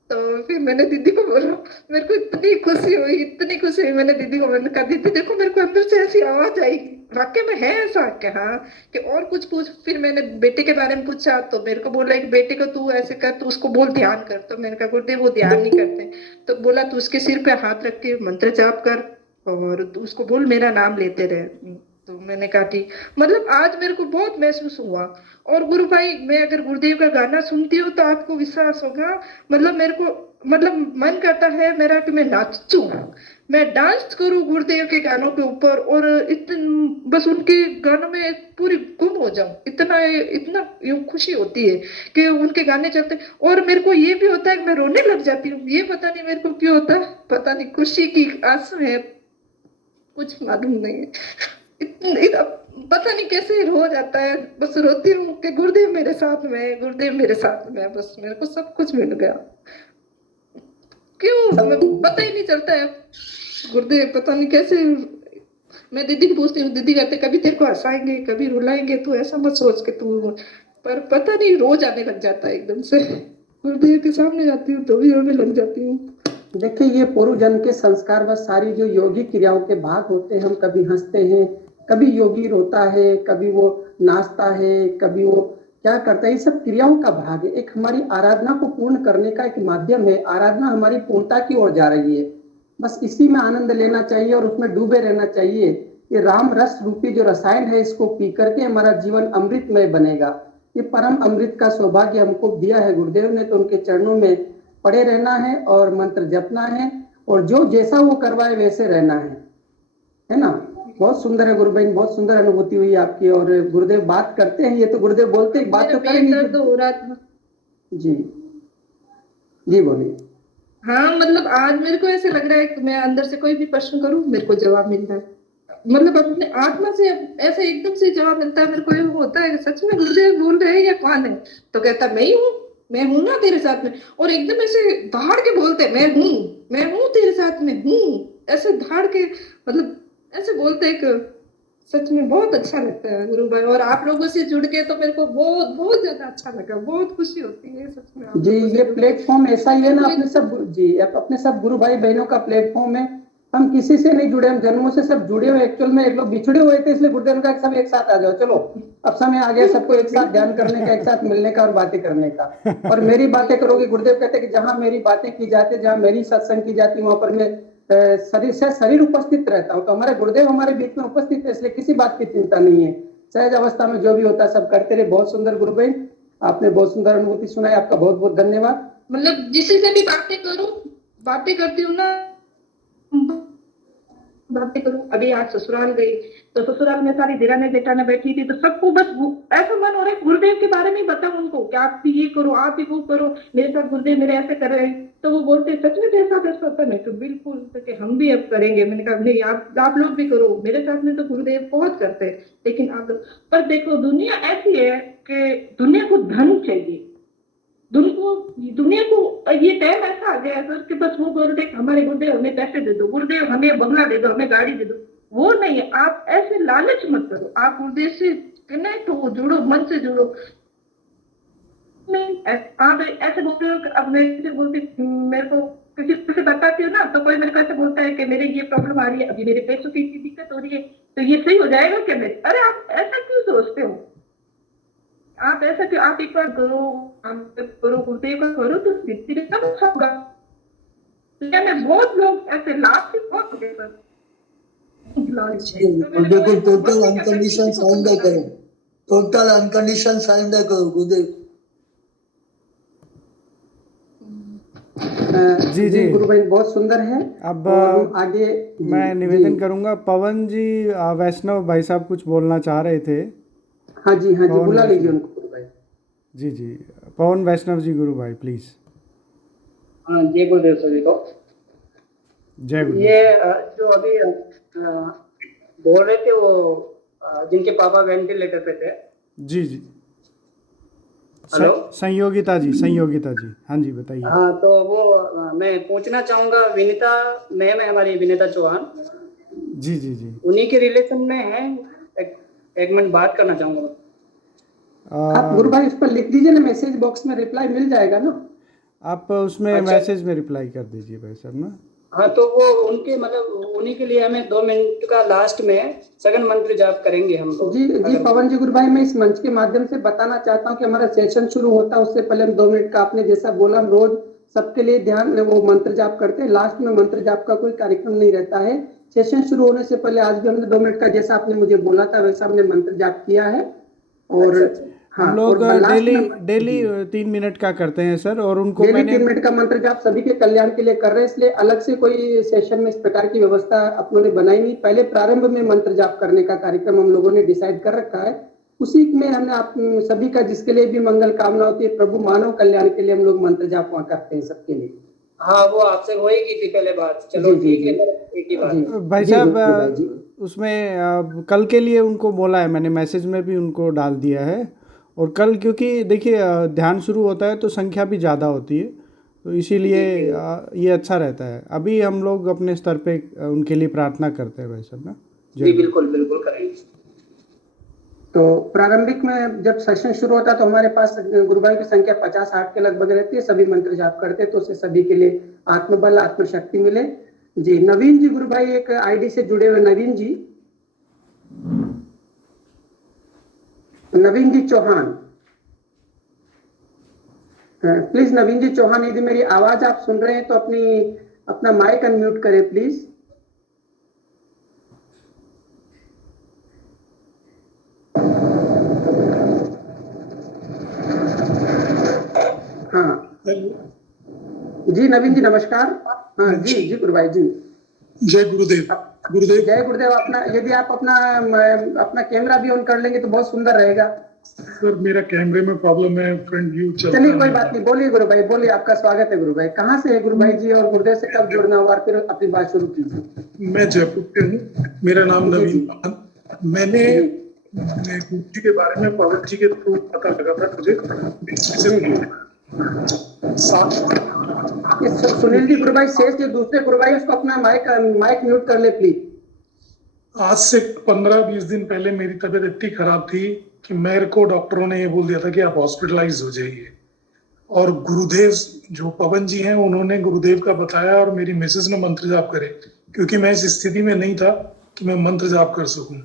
तो फिर मैंने दीदी को बोला, मेरे को इतनी खुशी हुई, मैंने दीदी को मैंने कहा दीदी देखो मेरे को अंदर से ऐसी आवाज आई, वाकई में है ऐसा कि हाँ, कि और कुछ पूछ। फिर मैंने बेटे के बारे में पूछा तो मेरे को बोला कि बेटे को तू ऐसे कर, तू उसको बोल ध्यान कर। तो मैंने कहा गुरुदेव वो ध्यान नहीं करते। तो बोला तू उसके सिर पे हाथ रख के मंत्र जाप कर और तू उसको बोल मेरा नाम लेते रहे। तो मैंने कहा ठीक। मतलब आज मेरे को बहुत महसूस हुआ। और गुरु भाई मैं अगर गुरुदेव का गाना सुनती हूँ तो आपको विश्वास होगा, मतलब मेरे को मतलब मन करता है मेरा कि मैं नाचूं, मैं डांस करूं गुरुदेव के गानों के ऊपर, और बस उनके गानों में पूरी गुम हो जाऊं। इतना इतना यूं खुशी होती है कि उनके गाने चलते। और मेरे को ये भी होता है कि मैं रोने लग जाती हूँ, ये पता नहीं मेरे को क्यों होता है, पता नहीं खुशी की आंसू है, कुछ मालूम नहीं है। पता नहीं कैसे हो जाता है, बस रोती हूँ कि गुरुदेव मेरे साथ में है, गुरुदेव मेरे साथ में है, बस मेरे को सब कुछ मिल गया। क्यों पता ही नहीं चलता है गुरुदेव, पता नहीं कैसे। मैं दीदी को पूछती हूँ, दीदी कहते कभी तेरे को हंसाएंगे कभी रुलाएंगे, तू ऐसा मत सोच के तू, पर पता नहीं रोज आने लग जाता है एकदम से। गुरुदेव के सामने जाती हूँ तो भी रोने लग जाती हूँ। देखिए ये पूर्व जन्म के संस्कार व सारी जो योगी क्रियाओं के भाग होते हैं, हम कभी हंसते हैं, कभी योगी रोता है, कभी वो नाचता है, कभी वो क्या करता है, ये सब क्रियाओं का भाग है। एक हमारी आराधना को पूर्ण करने का एक माध्यम है। आराधना हमारी पूर्णता की ओर जा रही है, बस इसी में आनंद लेना चाहिए और उसमें डूबे रहना चाहिए। ये राम रस रूपी जो रसायन है, इसको पी करके हमारा जीवन अमृतमय बनेगा। ये परम अमृत का सौभाग्य हमको दिया है गुरुदेव ने, तो उनके चरणों में पड़े रहना है और मंत्र जपना है, और जो जैसा वो करवाए वैसे रहना है ना। बहुत सुंदर है गुरु बहन, बहुत सुंदर अनुभूति हुई आपकी। और गुरुदेव बात करते हैं, ये तो गुरुदेव बोलते हैं, बात तो करेंगे। दर्द हो रहा था जी जी बोलिए। हाँ, मतलब आज मेरे को ऐसे लग रहा है कि मैं अंदर से कोई भी प्रश्न करूं मेरे को जवाब मिल रहा है, मतलब अपने आत्मा से ऐसे एकदम से जवाब मिलता है। मेरे को ये होता है कि सच में गुरुदेव बोल रहे हैं या कौन है, तो कहता मैं हूं ना तेरे साथ में, और एकदम ऐसे धाड़ के बोलते मैं हूं तेरे साथ में हूं, ऐसे धाड़ के मतलब ऐसे बोलते हैं कि सच में बहुत अच्छा लगता है गुरु भाई। और आप लोगों से जुड़ के तो मेरे को बहुत बहुत ज्यादा अच्छा लगा, बहुत खुशी होती है सच में। आप जी लोगों से ये जुड़ के। प्लेटफॉर्म ऐसा ही है ना, अपने सब जी अपने सब गुरु भाई बहनों का प्लेटफॉर्म है। हम किसी से नहीं जुड़े, हम जन्मों से सब जुड़े हुए। एक्चुअल में एक लोग बिछड़े हुए थे, इसलिए गुरुदेव ने कहा सब एक साथ आ जाओ, चलो अब समय आ गया सबको एक साथ ध्यान करने का, एक साथ मिलने का और बातें करने का। और मेरी बातें करोगे, गुरुदेव कहते कि जहां मेरी बातें की जाती है, जहां मेरी सत्संग की जाती है, वहां पर मैं शरीर से शरीर उपस्थित रहता हूँ। तो हमारे गुरुदेव हमारे बीच में उपस्थित है, इसलिए किसी बात की चिंता नहीं है। सहज अवस्था में जो भी होता है सब करते रहे। बहुत सुंदर गुरु बहन, आपने बहुत सुंदर अनुभूति सुनाई, आपका बहुत बहुत धन्यवाद। मतलब जिससे से भी बातें करती हूँ ना, बातें करूं। अभी आज ससुराल गई तो ससुराल में सारी दिराने जेठाने बैठी थी, तो सबको बस ऐसा मन हो रहा है गुरुदेव के बारे में बताऊं उनको कि आप भी ये करो, आप भी वो करो, मेरे साथ गुरुदेव मेरे ऐसे कर रहे हैं। तो वो बोलते सच में तेरे साथ ऐसा होता है? तो बिल्कुल, तो हम भी अब करेंगे। मैंने कहा नहीं, आप लोग भी करो, मेरे साथ में तो गुरुदेव बहुत करते हैं, लेकिन आप लोग। पर देखो दुनिया ऐसी है कि दुनिया को धन चाहिए, दुनिया को ये टाइम ऐसा आ गया है सर कि बस वो बोलते हमारे गुरुदेव हमें पैसे दे दो, गुरुदेव हमें बंगला दे दो, हमें गाड़ी दे दो। वो नहीं है, आप ऐसे लालच मत करो, आप गुरुदेव से कनेक्ट हो, जुड़ो, मन से जुड़ो। आप ऐसे बोलते हो, अब मैं बोलती मेरे को किसी से बताती हूँ ना, तो कोई मेरे को ऐसे बोलता है कि मेरे ये प्रॉब्लम आ रही है, अभी मेरे पैसों की दिक्कत हो रही है, तो ये सही हो जाएगा क्या मेरे? अरे आप ऐसा क्यों सोचते हो? आप ऐसा कि आप एक बार करो, आप करो, गुरुदेव का करो, तो धीरे सब अच्छा होगा। में बहुत लोग ऐसे लाभ से बहुत होते हैं। गुरुदेव को टोटल अनकंडीशनल सरेंडर करो, टोटल अनकंडीशनल सरेंडर करो गुरुदेव। जी जी गुरु बहन बहुत सुंदर है। अब और आगे मैं निवेदन करूंगा, पवन जी वैष्णव भाई साहब कुछ बोलना चाह रहे थे। हाँ जी पवन बुला लीजिए वैष्णव। उनको गुरु भाई। जी जी पवन वैष्णव जी गुरु भाई प्लीज। हाँ, जय गुरुदेव सभी को। जय गुरुदेव। ये जो अभी बोल रहे थे वो जिनके पापा वेंटिलेटर पे थे। जी जी हेलो, संयोगिता जी हाँ जी बताइए। हाँ तो वो मैं पूछना चाहूंगा, विनीता मैम है हमारी, विनीता चौहान। जी जी जी। उन्हीं के रिलेशन में है। एक मिनट बात करना चाहूंगा। आप गुरु भाई उस पर लिख दीजिए ना, मैसेज बॉक्स में रिप्लाई मिल जाएगा ना। आप उसमें अच्छा। मैसेज में रिप्लाई कर दीजिए भाई साहब ना। हाँ, तो वो उनके मतलब उन्हीं के लिए हमें 2 मिनट का लास्ट में सघन मंत्र जाप करेंगे हम लोग। जी जी पवन जी, गुरु भाई मैं इस मंच के माध्यम से बताना चाहता हूँ कि हमारा सेशन शुरू होता है उससे पहले हम 2 मिनट का, आपने जैसा बोला, हम रोज सबके लिए ध्यान में वो मंत्र जाप करते हैं। लास्ट में मंत्र जाप का कोई कार्यक्रम नहीं रहता है। सेशन शुरू होने से पहले आज भी हमने 2 मिनट का, जैसा आपने मुझे बोला था वैसा हमने मंत्र जाप किया है। और अच्छा। हाँ, हम लोग और लास्ट डेली में डेली 3 मिनट का करते हैं सर, और उनको डेली मैंने 3 मिनट का मंत्र जाप सभी के कल्याण के लिए कर रहे हैं, इसलिए अलग से कोई सेशन में इस प्रकार की व्यवस्था अपनों ने बनाई नहीं। पहले प्रारंभ में मंत्र जाप करने का कार्यक्रम हम लोगों ने डिसाइड कर रखा है, उसी में हमने आप सभी का, जिसके लिए भी मंगल कामना होती है, प्रभु मानव कल्याण के लिए हम लोग मंत्र जाप वहाँ करते हैं सबके लिए। हाँ, वो आपसे हो ही की थी पहले बात। चलो जी जी ठीक है, जी फिर एक ही बात। जी भाई जी साहब गुरु भाई जी। उसमें कल के लिए उनको बोला है मैंने, मैसेज में भी उनको डाल दिया है। और कल क्योंकि देखिए ध्यान शुरू होता है तो संख्या भी ज़्यादा होती है, तो इसीलिए ये अच्छा रहता है। अभी हम लोग अपने स्तर पे उनके लिए प्रार्थना करते हैं भाई साहब ना। जी जय गुरु। बिल्कुल बिल्कुल करेंगे। तो प्रारंभिक में जब सेशन शुरू होता है तो हमारे पास गुरु भाई की संख्या 50-60 के लगभग रहती है। सभी मंत्र जाप करते हैं तो उससे सभी के लिए आत्मबल आत्मशक्ति मिले। जी नवीन जी, गुरु भाई एक आईडी से जुड़े हुए नवीन जी, नवीन जी चौहान, प्लीज नवीन जी चौहान, यदि मेरी आवाज आप सुन रहे हैं तो अपना माइक अनम्यूट करें प्लीज। हाँ जी नवीन जी नमस्कार। हाँ जी जी गुरु भाई जी। जय गुरुदेव। गुरुदेव जय गुरुदेव। अपना यदि आप अपना कैमरा भी ऑन कर लेंगे तो बहुत सुंदर रहेगा। सर मेरा कैमरे में प्रॉब्लम है, फ्रंट व्यू चलता चलिए कोई नहीं। बात नहीं, बोलिए गुरु भाई, बोलिए, आपका स्वागत है गुरु भाई। कहाँ से है गुरु भाई जी, और गुरुदेव से कब जुड़ना हुआ, और फिर अपनी बात शुरू कीजिए। मैं जयपुर से हूँ, मेरा नाम जी, नवीन जी। पवन। मैंने जी गुरु जी के बारे में पवन जी के थ्रू पता लगा था मुझे। जी जी। सुनील जी, गुरु भाई शेष जो दूसरे गुरु भाई उसको अपना माइक म्यूट कर ले प्लीज। आज से 15-20 दिन पहले मेरी तबीयत इतनी खराब थी कि मेरे को डॉक्टरों ने ये बोल दिया था कि आप हॉस्पिटलाइज हो जाइए। और गुरुदेव जो पवन जी हैं उन्होंने गुरुदेव का बताया और मेरी मिसेज ने मंत्र जाप करे, क्योंकि मैं इस स्थिति में नहीं था कि मैं मंत्र जाप कर सकूं।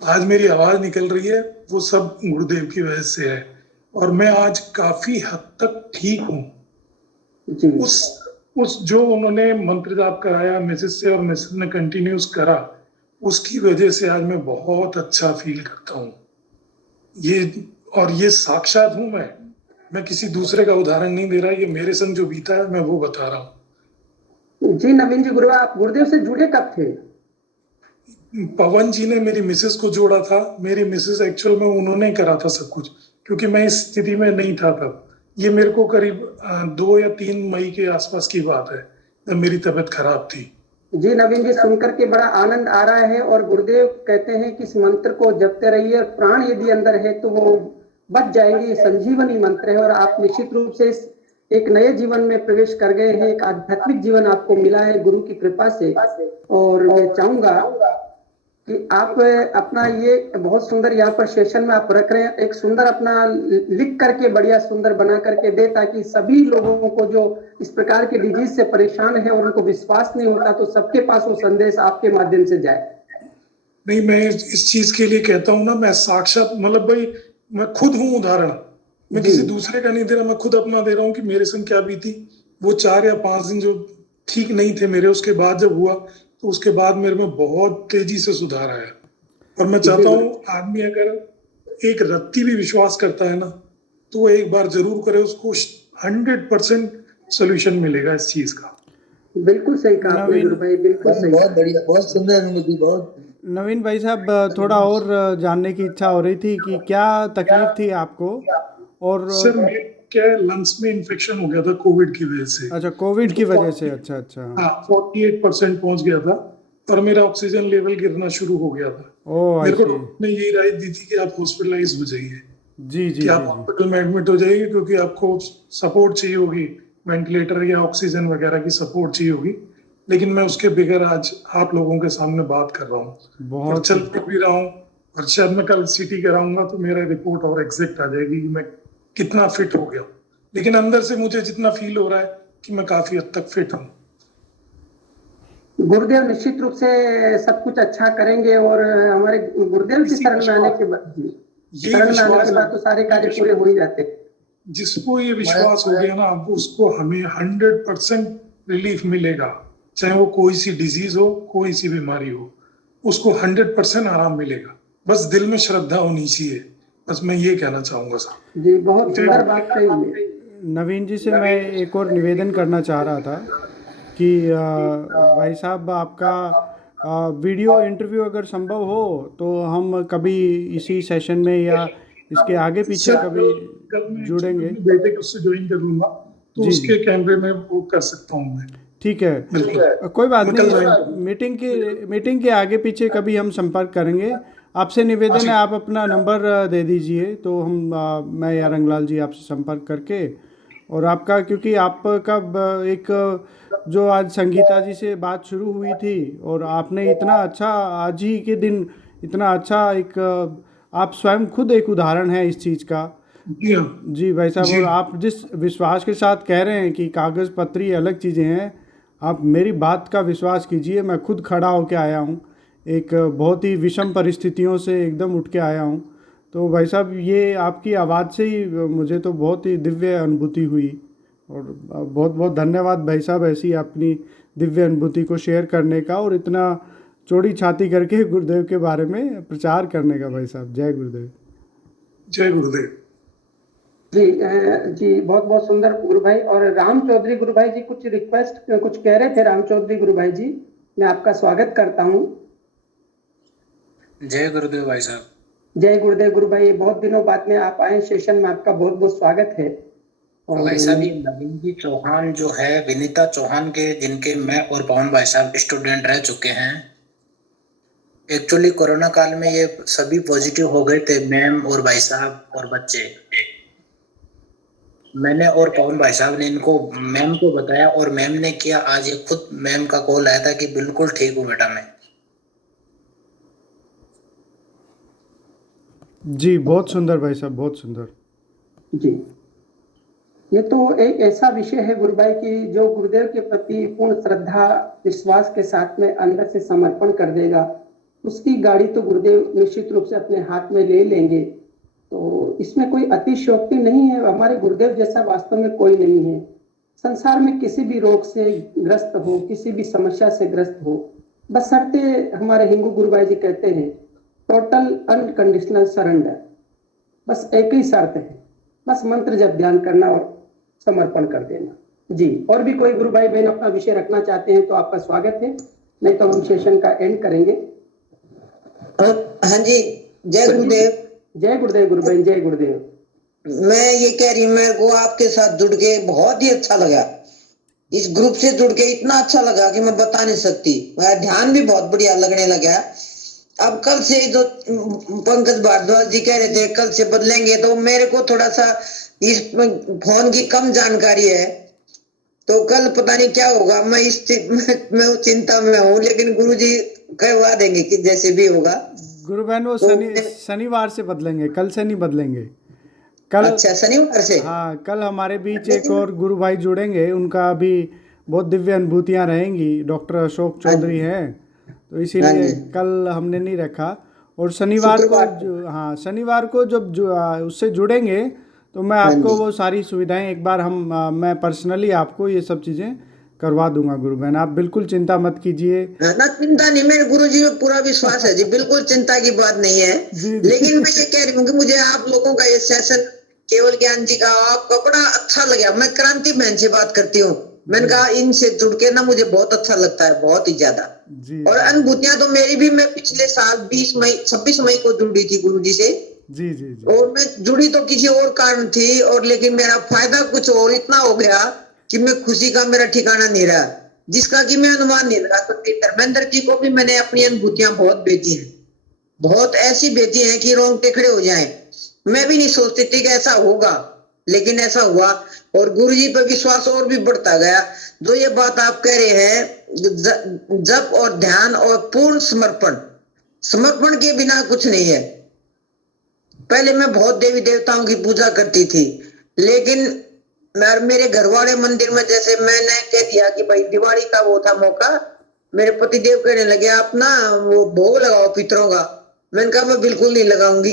आज मेरी आवाज निकल रही है, वो सब गुरुदेव की वजह से है, और मैं आज काफी हद तक ठीक हूँ। जी उस जो उन्होंने मंत्र जाप कराया मिसेज से और मिसेज ने कंटिन्यूस करा, उसकी वजह से आज मैं बहुत अच्छा फील करता हूँ। ये साक्षात हूँ मैं किसी दूसरे का उदाहरण नहीं दे रहा, ये मेरे संग जो बीता है मैं वो बता रहा हूँ। जी नवीन जी, गुरु आप गुरुदेव से जुड़े कब थे? पवन जी ने मेरी मिसेस को जोड़ा था। मेरी मिसेस एक्चुअल में उन्होंने करा था सब कुछ, क्योंकि मैं इस स्थिति में नहीं था तब। ये मेरे को करीब 2 या 3 मई के आसपास की बात है, जब मेरी तबीयत खराब थी। जी नवीन जी, सुनकर के बड़ा आनंद आ रहा है। और गुरुदेव कहते हैं कि इस मंत्र को जपते रहिए, और प्राण यदि अंदर है तो वो बच जाएंगे। ये संजीवनी मंत्र है, और आप निश्चित रूप से एक नए जीवन में प्रवेश कर गए हैं। एक आध्यात्मिक जीवन आपको मिला है गुरु की कृपा से। और मैं चाहूंगा कि आप अपना ये बहुत सुंदर यहाँ पर सेशन में आप रख रहे हैं, एक सुंदर अपना लिख करके बढ़िया सुंदर बना करके दे, ताकि सभी लोगों को जो इस प्रकार के डिजीज से परेशान है और उनको विश्वास नहीं होता, तो सबके पास वो संदेश आपके माध्यम से जाए। नहीं, मैं इस चीज के लिए कहता हूँ ना, मैं साक्षात मतलब भाई मैं खुद हूँ उदाहरण। मैं किसी दूसरे का नहीं दे रहा, मैं खुद अपना दे रहा हूँ कि मेरे संग क्या बीती। वो 4 या 5 दिन जो ठीक नहीं थे मेरे, उसके बाद जब हुआ तो उसके बाद मेरे में बहुत तेजी से सुधार आया। और मैं चाहता हूँ आदमी अगर एक रत्ती भी विश्वास करता है ना, तो वो एक बार जरूर करे, उसको 100% सोल्यूशन मिलेगा इस चीज का। बिल्कुल सही कहा आपने गुरु भाई, बिल्कुल सही। बहुत बढ़िया, बहुत सुंदर अनुभूति। बहुत नवीन भाई साहब, थोड़ा और जानने की इच्छा हो रही थी कि क्या तकलीफ थी आपको। और सर मेरे क्या लंग्स में इन्फेक्शन हो गया था कोविड की वजह से। अच्छा, कोविड की वजह से। अच्छा अच्छा। हाँ, 48% पहुंच गया था, और मेरा ऑक्सीजन लेवल गिरना शुरू हो गया था। ओह, मेरे को आई सी। डॉक्टर ने यही राय दी थी कि आप हॉस्पिटलाइज हो जाइए, जी जी कि आप जी जी। हॉस्पिटल में एडमिट हो जाइए, क्योंकि आपको सपोर्ट चाहिए होगी, वेंटिलेटर या ऑक्सीजन वगैरह की सपोर्ट चाहिए होगी। लेकिन मैं उसके बगैर आज आप लोगों के सामने बात कर रहा हूँ और बहुत चल भी रहा हूँ। और शायद मैं कल सीटी कराऊंगा तो मेरा रिपोर्ट और एग्जैक्ट आ जाएगी कि मैं कितना फिट हो गया, लेकिन अंदर से मुझे जितना फील हो रहा है कि मैं काफी हद तक फिट हूँ। गुरुदेव निश्चित रूप से सब कुछ अच्छा करेंगे और हमारे गुरुदेव की इसी शरण में आने विश्वास- के बाद जी, यही शरण में आने विश्वास के बाद तो सारे कार्य पूरे हो ही जाते हैं। जिसको ये विश्वास हो गया ना, अब उसको हमें 100% रिलीफ मिलेगा। चाहे वो कोई सी डिजीज हो, कोई सी बीमारी हो, उसको 100% आराम मिलेगा। बस दिल में श्रद्धा होनी चाहिए। बस मैं ये कहना चाहूंगा साहब। जी, बहुत सुंदर बात कही है। नवीन जी से मैं एक और निवेदन करना चाह रहा था कि भाई साहब आपका वीडियो इंटरव्यू अगर संभव हो तो हम कभी इसी सेशन में या इसके आगे पीछे सर, कभी कल मैं जुड़ेंगे। अपने बेटे को उससे ज्वाइन कर लूंगा तो जी, उसके कैमरे में वो कर सकता हूँ मैं। ठीक है, बिल्कुल। कोई बात मैं कल नहीं। ज्वाइन मीटिंग के आगे पीछे कभी हम संपर्क करेंगे। आपसे निवेदन है आप अपना नंबर दे दीजिए तो हम मैं या रंगलाल जी आपसे संपर्क करके और आपका, क्योंकि आपका एक जो आज संगीता जी से बात शुरू हुई थी और आपने इतना अच्छा आज ही के दिन इतना अच्छा एक आप स्वयं खुद एक उदाहरण है इस चीज़ का। जी हाँ। जी भाई साहब, जी। और आप जिस विश्वास के साथ कह रहे हैं कि कागज़ पत्री अलग चीज़ें हैं, आप मेरी बात का विश्वास कीजिए। मैं खुद खड़ा होकर आया हूँ, एक बहुत ही विषम परिस्थितियों से एकदम उठ के आया हूँ। तो भाई साहब ये आपकी आवाज़ से ही मुझे तो बहुत ही दिव्य अनुभूति हुई और बहुत बहुत धन्यवाद भाई साहब ऐसी अपनी दिव्य अनुभूति को शेयर करने का और इतना चौड़ी छाती करके गुरुदेव के बारे में प्रचार करने का। भाई साहब जय गुरुदेव। जय गुरुदेव। जी, बहुत बहुत सुंदर गुरु भाई। और राम चौधरी गुरु भाई जी कुछ रिक्वेस्ट कुछ कह रहे थे। राम चौधरी गुरु भाई जी, मैं आपका स्वागत करता हूँ। जय गुरुदेव भाई साहब। जय गुरुदेव गुरु भाई, बहुत दिनों बाद में आप आए सेशन में, आपका बहुत बहुत स्वागत है। और भाई साहब ये नवीन जी चौहान जो है, विनीता चौहान के, जिनके मैं और पवन भाई साहब स्टूडेंट रह चुके हैं। एक्चुअली कोरोना काल में ये सभी पॉजिटिव हो गए थे, मैम और भाई साहब और बच्चे। मैंने और पवन भाई साहब ने इनको मैम को बताया और मैम ने किया। आज ये खुद मैम का कॉल आया था कि बिल्कुल ठीक हूँ बेटा मैं। जी बहुत सुंदर भाई साहब, बहुत सुंदर। जी, ये तो एक ऐसा विषय है गुरु भाई की जो गुरुदेव के प्रति पूर्ण श्रद्धा विश्वास के साथ में अंदर से समर्पण कर देगा, उसकी गाड़ी तो गुरुदेव निश्चित रूप से अपने हाथ में ले लेंगे। तो इसमें कोई अतिशयोक्ति नहीं है। हमारे गुरुदेव जैसा वास्तव में कोई नहीं है संसार में। किसी भी रोग से ग्रस्त हो, किसी भी समस्या से ग्रस्त हो, बशर्ते हमारे हिंदू गुरु भाई जी कहते हैं टोटल अनकंडीशनल सरेंडर। बस एक ही शर्त है, बस मंत्र जब ध्यान करना और समर्पण कर देना। जी, और भी कोई गुरु भाई बहन अपना विषय रखना चाहते हैं तो आपका स्वागत है, नहीं तो हम सेशन का एंड करेंगे। हाँ जी, जय गुरुदेव। जय गुरुदेव गुरु बहन, जय गुरुदेव। मैं ये कह रही हूँ, मेरे को आपके साथ जुड़ के बहुत ही अच्छा लगा। इस ग्रुप से जुड़ के इतना अच्छा लगा कि मैं बता नहीं सकती। मेरा ध्यान भी बहुत बढ़िया लगने लगा। अब कल से जो पंकज भारद्वाज जी कह रहे थे कल से बदलेंगे, तो मेरे को थोड़ा सा इस फोन की कम जानकारी है, तो कल पता नहीं क्या होगा। मैं मैं उस चिंता में हूँ, लेकिन गुरुजी करवा देंगे कि जैसे भी होगा। गुरु बहन वो शनिवार से बदलेंगे, कल से नहीं बदलेंगे। कल अच्छा, शनिवार से। हाँ, कल हमारे बीच एक और गुरु भाई जुड़ेंगे, उनका भी बहुत दिव्य अनुभूतियाँ रहेंगी। डॉक्टर अशोक चौधरी हैं, तो इसीलिए कल हमने नहीं रखा। और शनिवार को जब उससे जुड़ेंगे तो मैं आपको वो सारी सुविधाएं एक बार मैं पर्सनली आपको ये सब चीज़ें करवा दूंगा गुरु बहन, आप बिल्कुल चिंता मत कीजिए। ना चिंता नहीं, मेरे गुरुजी में पूरा विश्वास है जी, बिल्कुल चिंता की बात नहीं है। लेकिन मैं ये कह रही हूँ कि मुझे आप लोगों का ये सेशन केवल ज्ञान जी का आपका बड़ा अच्छा लगा। मैं क्रांति बहन से बात करती हूँ, मैंने कहा इनसे जुड़ के ना मुझे बहुत अच्छा लगता है, बहुत ही ज्यादा। और अनुभूतियां तो मेरी भी, मैं पिछले साल 26 मई को जुड़ी थी गुरुजी से। जी। और मैं जुड़ी तो किसी और कारण थी, और लेकिन मेरा फायदा कुछ और इतना हो गया कि मैं खुशी का मेरा ठिकाना नहीं रहा, जिसका कि मैं अनुमान नहीं लगा सकती। धर्मेंद्र जी को भी मैंने अपनी अनुभूतियां बहुत भेजी हैं, बहुत ऐसी भेजी हैं कि रोंगटे खड़े हो जाएं। मैं भी नहीं सोचती थी कि ऐसा होगा, लेकिन ऐसा हुआ। और गुरुजी पर विश्वास और भी बढ़ता गया। जो ये बात आप कह रहे हैं जप और ध्यान और पूर्ण समर्पण, समर्पण के बिना कुछ नहीं है। पहले मैं बहुत देवी देवताओं की पूजा करती थी, लेकिन मेरे घर वाले मंदिर में, जैसे मैंने कह दिया कि भाई दिवाली का वो था मौका, मेरे पति देव कहने लगे आप ना वो भोग लगाओ पितरों का। मैंने कहा मैं बिल्कुल नहीं लगाऊंगी।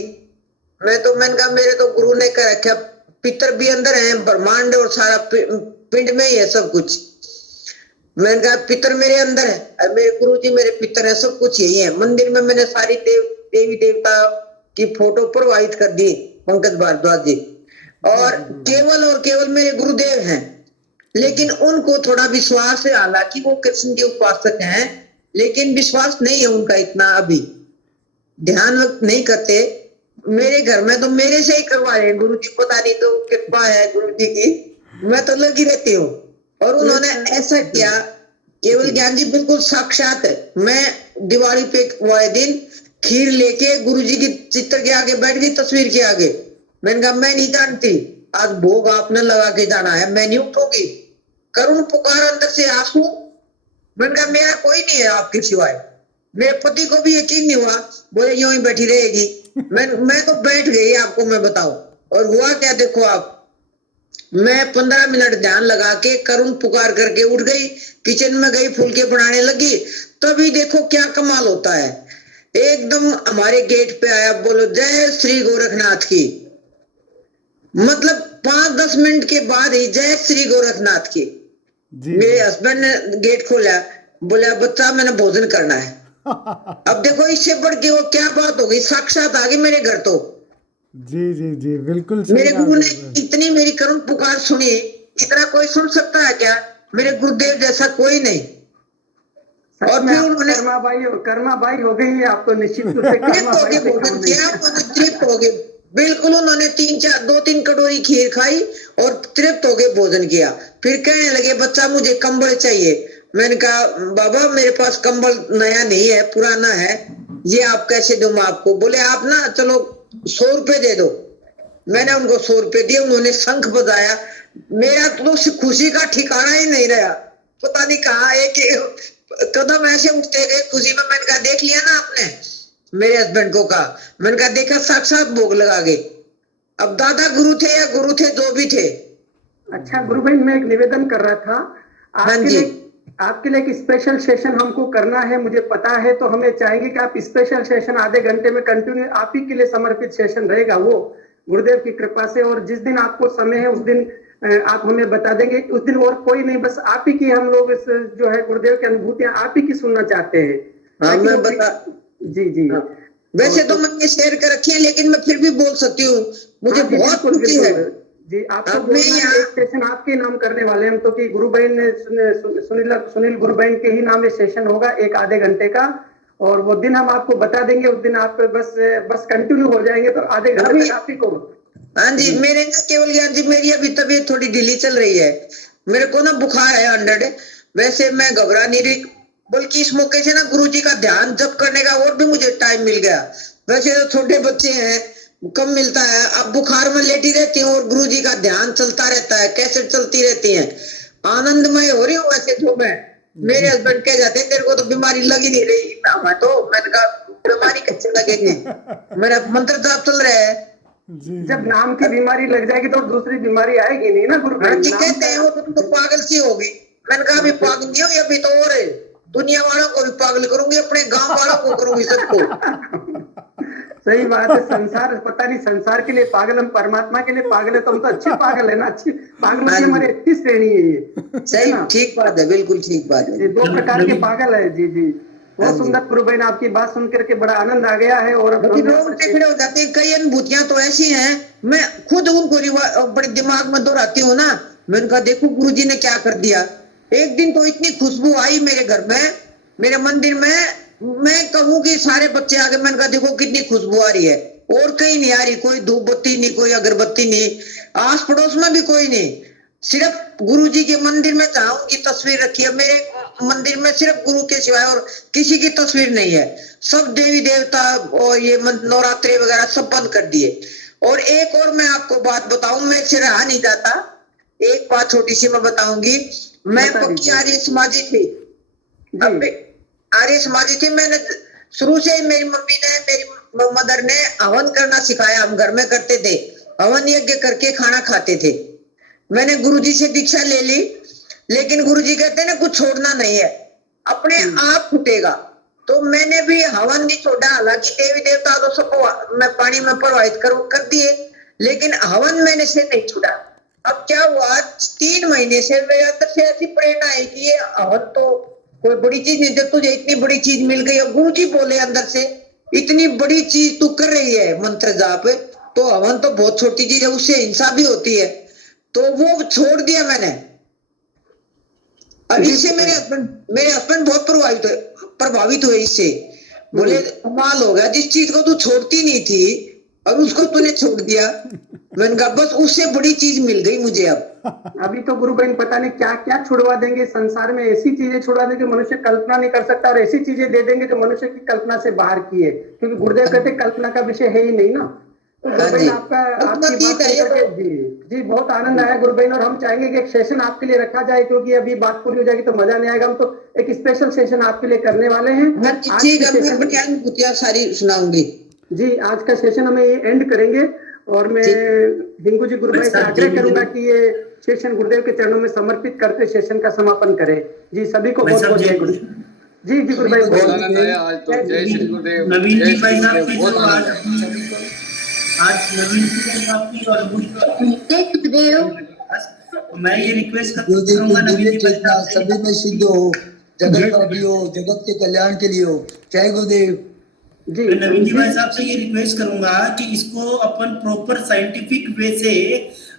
मैंने कहा मेरे तो गुरु ने कह रखा पितर भी अंदर हैं, ब्रह्मांड और सारा पिंड में ही है सब कुछ। मैंने कहा पितर मेरे अंदर है, मेरे गुरु जी मेरे पितर है, सब कुछ यही है। मंदिर में मैंने सारी देवी देवता की फोटो प्रवाहित कर दी, पंकज भारद्वाज जी, और केवल मेरे गुरुदेव हैं। लेकिन उनको थोड़ा विश्वास है, हालांकि वो कृष्ण के उपासक हैं, लेकिन विश्वास नहीं है उनका इतना, अभी ध्यान नहीं करते। मेरे घर में तो मेरे से ही करवाए गुरु जी, पता नहीं तो कृपा है गुरु जी की, मैं तो लगी रहती हूँ। और उन्होंने ऐसा किया, केवल ज्ञान जी बिल्कुल साक्षात है। मैं दिवाली पे वाले दिन खीर लेके गुरु जी की चित्र के आगे बैठ गई, तस्वीर के आगे। मैंने कहा मैं नहीं जानती, आज भोग आपने लगा के जाना है, मैं नहीं उठूंगी। करुण पुकार अंदर से आंसू। मैंने कहा मेरा कोई नहीं है आपके सिवाय। मेरे पति को भी यकीन नहीं हुआ, बोले यूं ही बैठी रहेगी। मैं तो बैठ गई, आपको मैं बताऊं। और हुआ क्या देखो आप, मैं 15 मिनट ध्यान लगा के करुण पुकार करके उठ गई, किचन में गई, फुलके बनाने लगी। तभी देखो क्या कमाल होता है, एकदम हमारे गेट पे आया, बोलो जय श्री गोरखनाथ की। मतलब 5-10 मिनट के बाद ही जय श्री गोरखनाथ की। मेरे हस्बैंड ने गेट खोला, बोला बच्चा मैंने भोजन करना है। अब देखो इससे बढ़ के वो क्या बात हो गई, साक्षात आ गई मेरे घर। तो जी बिल्कुल मेरे गुरु ने इतनी मेरी करुण पुकार सुनी, इतना कोई सुन सकता है क्या? मेरे गुरुदेव जैसा कोई नहीं। और फिर उन्होंने कर्माबाई हो गई आप तो, निश्चित रूप से तृप्त हो गए। बिल्कुल उन्होंने 2-3 कटोरी खीर खाई और तृप्त हो गए, भोजन किया। फिर कहने लगे बच्चा मुझे कंबल चाहिए। मैंने कहा बाबा मेरे पास कंबल नया नहीं है, पुराना है, ये आप कैसे दूं मैं आपको? बोले आप ना चलो 100 रुपए दे दो। मैंने उनको 100 रुपए दिए, उन्होंने शंख बजाया। मेरा तो खुशी का ठिकाना ही नहीं रहा, पता नहीं कहाँ एक कदम ऐसे उठते गए खुशी में। मैंने कहा देख लिया ना आपने? मेरे हस्बैंड को कहा, मैंने कहा देखा साक्षात भोग लगा गए। अब दादा गुरु थे या गुरु थे, जो भी थे। अच्छा गुरु भाई, मैं एक निवेदन कर रहा था आपके लिए एक स्पेशल सेशन हमको करना है, मुझे पता है। तो हमें चाहेंगे कि आप स्पेशल सेशन आधे घंटे में कंटिन्यू आप ही के लिए समर्पित सेशन रहेगा वो, गुरुदेव की कृपा से। और जिस दिन आपको समय है उस दिन आप हमें बता देंगे। उस दिन और कोई नहीं, बस आप ही की हम लोग जो है गुरुदेव की अनुभूतियां आप ही की सुनना चाहते हैं। मैं बता जी वैसे तो मैंने शेयर कर रखी है, लेकिन मैं फिर भी बोल सकती हूँ, मुझे बहुत खुशी है जी। आपको एक सेशन आपके नाम करने वाले हम तो, कि गुरु बहन ने सुनील गुरु बहन के ही नाम ये सेशन होगा, एक आधे घंटे का। और वो दिन हम आपको बता देंगे, उस दिन आप बस कंटिन्यू हो जाएंगे, तो आधे घंटे तक आप ही को। हाँ जी, मेरे ना केवल ज्ञान जी, मेरी अभी तबीयत थोड़ी ढीली चल रही है। मेरे को ना बुखार है 100। वैसे मैं घबरा नहीं रही, बल्कि इस मौके से ना गुरुजी का ध्यान जप करने का और भी मुझे टाइम मिल गया। वैसे तो छोटे बच्चे हैं, कम मिलता है। अब बुखार में लेटी रहती हूँ और गुरुजी का ध्यान चलता रहता है, कैसे चलती रहती है, आनंदमय हो रही हूँ। वैसे तो मैं, मेरे हस्बैंड कह जाते हैं तेरे को तो बीमारी लग ही नहीं रही। मैं तो मैंने कहा बीमारी कैसे लगेगी, मेरा मंत्र जाप चल रहा है। जब नाम की बीमारी लग जाएगी तो दूसरी बीमारी आएगी नहीं ना गुरु भाई। कहते हैं वो तुम तो पागल सी होगी। मैंने कहा अभी पागल नहीं हो, अभी तो और है, दुनिया वालों को भी पागल करूंगी, अपने गांव वालों को करूंगी, सबको। सही बात है। संसार पता नहीं, संसार के लिए पागल, हम परमात्मा के लिए पागल है। तो हम तो अच्छे पागल है ना, अच्छी पागलों की हमारी अच्छी श्रेणी है ये। सही, ठीक बात है, बिल्कुल ठीक बात है। ये 2 प्रकार के पागल है। जी बहुत सुंदर गुरु बहन, आपकी बात सुन करके बड़ा आनंद आ गया है। और खड़े हो जाते हैं, कई अनुभूतियां तो ऐसी हैं, मैं खुद उनको बड़े दिमाग में दोहराती हूँ ना। मैंने कहा देखो गुरुजी ने क्या कर दिया। एक दिन तो इतनी खुशबू आई मेरे घर में, मेरे मंदिर में, मैं कहूँ कि सारे बच्चे आ गए। मैंने कहा देखो कितनी खुशबू आ रही है, और कहीं नहीं आ रही, कोई धूप बत्ती नहीं, कोई अगरबत्ती नहीं, आस पड़ोस में भी कोई नहीं। सिर्फ गुरुजी के मंदिर में जहाँ उनकी तस्वीर रखी है, मेरे मंदिर में सिर्फ गुरु के सिवाय और किसी की तस्वीर नहीं है। सब देवी देवता और ये नवरात्रि वगैरह सब बंद कर दिए। और एक और मैं आपको बात बताऊं, मैं इससे रहा नहीं जाता। एक बात छोटी सी मैं बताऊंगी। मैं पक्की आर्य समाजी थी, अब आर्य समाजी थी, मैंने शुरू से ही मेरी मम्मी ने, मेरी मदर ने हवन करना सिखाया। हम घर में करते थे, हवन यज्ञ करके खाना खाते थे। मैंने गुरुजी से दीक्षा ले ली, लेकिन गुरुजी कहते हैं ना कुछ छोड़ना नहीं है, अपने आप फूटेगा। तो मैंने भी हवन नहीं छोड़ा, हालांकि देवी देवता तो सबको मैं पानी में प्रवाहित कर दिए, लेकिन हवन मैंने से नहीं छोड़ा। अब क्या हुआ, 3 महीने से मेरे अंदर से ऐसी प्रेरणा है कि ये हवन तो कोई बड़ी चीज नहीं, जब तुझे इतनी बड़ी चीज मिल गई और गुरु जी बोले अंदर से इतनी बड़ी चीज तू कर रही है मंत्र जाप, तो हवन तो बहुत छोटी चीज है, उससे हिंसा भी होती है। तो वो छोड़ दिया मैंने। अब इससे मेरे हस्बैंड बहुत प्रभावित हुए इससे। बोले कमाल हो गया, जिस चीज को तू छोड़ती नहीं थी और उसको तूने छोड़ दिया। मैंने कहा बस उससे बड़ी चीज मिल गई मुझे। अब अभी तो गुरु बहन पता नहीं क्या क्या छुड़वा देंगे संसार में, ऐसी चीजें छुड़वा देंगे मनुष्य कल्पना नहीं कर सकता, और ऐसी चीजें दे देंगे जो मनुष्य की कल्पना से बाहर की है, क्योंकि गुरुदेव कहते कल्पना का विषय है ही नहीं ना। तो गुरु बहन आपकी बात करके जी बहुत आनंद आया गुरु बहन, और हम चाहेंगे कि एक सेशन आपके लिए रखा जाए, क्योंकि अभी बात पूरी हो जाएगी तो मजा नहीं आएगा। हम तो एक स्पेशल सेशन आपके लिए करने वाले हैं। सारी सुनाऊंगी जी। आज का सेशन हमें ये एंड करेंगे, और मैं हिंगू जी गुरु भाई से आग्रह करूंगा कि ये सेशन गुरुदेव के चरणों में समर्पित करके सेशन का समापन करें। जी सभी को बहुत बहुत जय गुरु। जी जी गुरु भाई बहुत आनंद आया आज तो। जय श्री गुरुदेव। नवीन जी भाई साहब की जो आज नवीन जी साहब की और मैं ये रिक्वेस्ट करूंगा नवीन जी भाई सभी में सिद्ध हो, जगत का भी हो, जगत के कल्याण के लिए हो। जय गुरुदेव। जी नवीन जी भाई साहब से ये रिक्वेस्ट करूंगा कि इसको अपन प्रॉपर साइंटिफिक वे से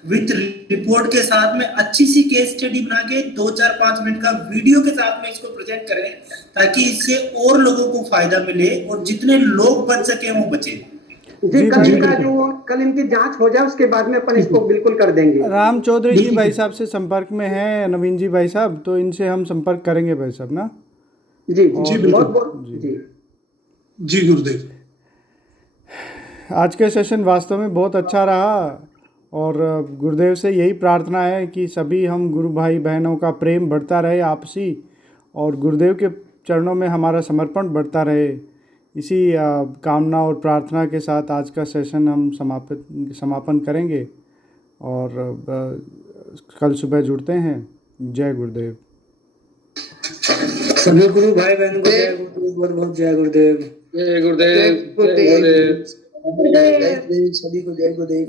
विद रिपोर्ट के साथ में अच्छी सी केस स्टडी बना के 2-4-5 मिनट का वीडियो के साथ में इसको प्रेजेंट करें, ताकि इससे और लोगों को फायदा मिले और जितने लोग बच सके वो बचे। जी कल इनका जो कल इनकी जांच हो जाए उसके बाद में अपन इसको बिल्कुल कर देंगे। राम चौधरी जी भाई साहब से संपर्क में है नवीन जी भाई साहब, तो इनसे हम संपर्क करेंगे भाई साहब ना। जी जी बहुत जी जी गुरुदेव। आज के सेशन वास्तव में बहुत अच्छा रहा, और गुरुदेव से यही प्रार्थना है कि सभी हम गुरु भाई बहनों का प्रेम बढ़ता रहे आपसी, और गुरुदेव के चरणों में हमारा समर्पण बढ़ता रहे। इसी कामना और प्रार्थना के साथ आज का सेशन हम समापन करेंगे, और कल सुबह जुड़ते हैं। जय गुरुदेव। सभी गुरु भाई बहन को जय गुरुदेव, बहुत बहुत जय गुरुदेव। जय गुरुदेव। सभी को जय गुरुदेव।